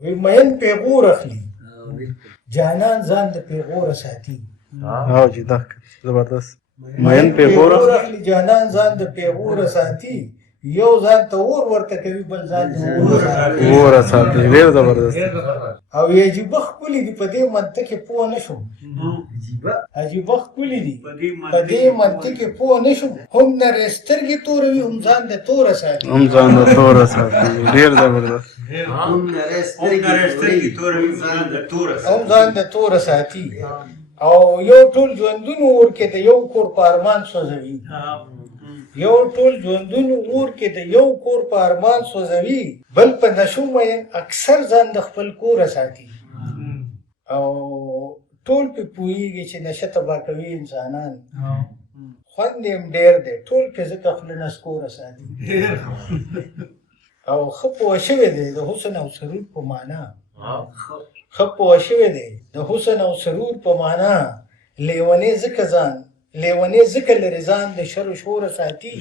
وی مین پیغور اخلي جانان ځان د پیغور ساتي. او جی دا زبردست مین پیغور اخلي جانان ځان د پیغور ساتي. یو ځان ته اور ورته کوي بل ځان ته اور ساتي. ډېر زبردست. او عجیبه ښکلي دي په دې منطق کې پوه نه شوم. عجیبه ښکلي دي په دې منطق کې پوه نه شوم. هم نرۍ سترګې توروي هم ځان د توره ساتي. هم ځان د توره ساتي. ډېر زبردست. هم نرۍ سترګې توروي هم ځان د توره ساتي. او یو ټول ژوندون اور کې د یو کور په ارمان سوځوي. یو ټول ژوندون اور کې د یو کور په ارمان سوځوي. بل په نشو مین اکثر ځان د خپل کوره ساتي. او ټول پې پوهېږي چې نشه تباه کوي انسانان. خوند یې هم ډېر دی. ټول پې ځکه خوله نسکوره ساتي. او ښه پوه شوی دی د حسن او سرور په معنا. ښه پوه شوی دی د حسن او سرور په معنا. لیونی ځکه لرې ځان د شر و شوره ساتي.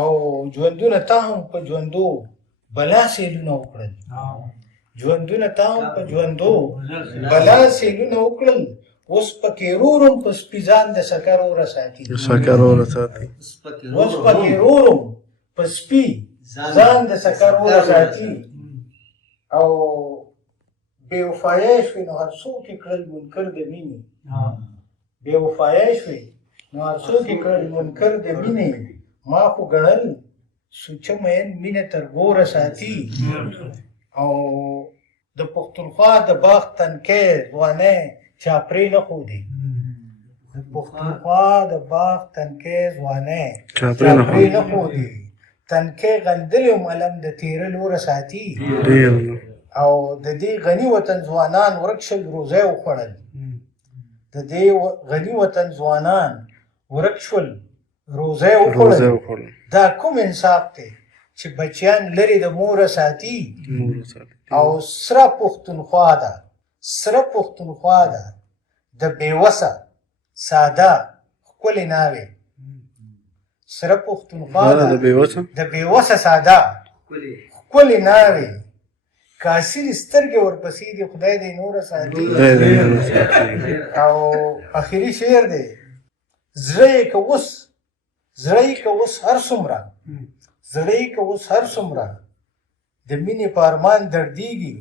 او ژوندونه تا هم په ژوندو بلا سیلونه وکړل. ژوندونه تا هم په ژوندو بلا سیلونه وکړل. اوس پکې رورم په سپي ځان د سکر اوره ساتي. اوس پکې رورم په سپي ځان د سکر اوره ساتي. او بې وفایه شوې نو هر څوک یې کړل منکر د مینې. بې وفایه شوې نو هر څوک یې کړل منکر د مینې. ما خو ګڼل سوچه مین مینه تر ګوره ساتي. او د پښتونخوا د باغ تنکۍ ځوانۍ چا پرې نه ښودې. د پښتونخوا د باغ تنکۍ ځوانۍ چا پرې نه ښودې. تنکۍ غندلې ملم د تیره لوره ساتي. او د دې غني وطن ځوانان ورک شل روزۍ وخوړل. د دې غني وطن ځوانان ورک شول روزۍ وخوړل. دا کوم انصاف دی چې بچیان لرې د موره ساتي. او سره پښتونخوا ده د بېوسه ساده ښکلې ناوې. سره پښتونخوا ده د بېوسه ساده ښکلې ناوې. کاسیر سترګې ورپسې دي خدای دې نوره ساتي. او اخري شعر دی زړه یې که اوس هر څومره د مینې په ارمان دردېږي.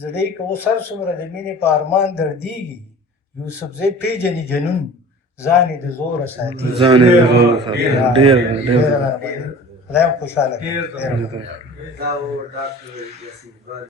زړه یې که اوس هر څومره د مینې په ارمان دردېږي. یوسفزۍ پېژني جنون ځان یې د زوره ساتي. خدای هم خوشحاله کړي.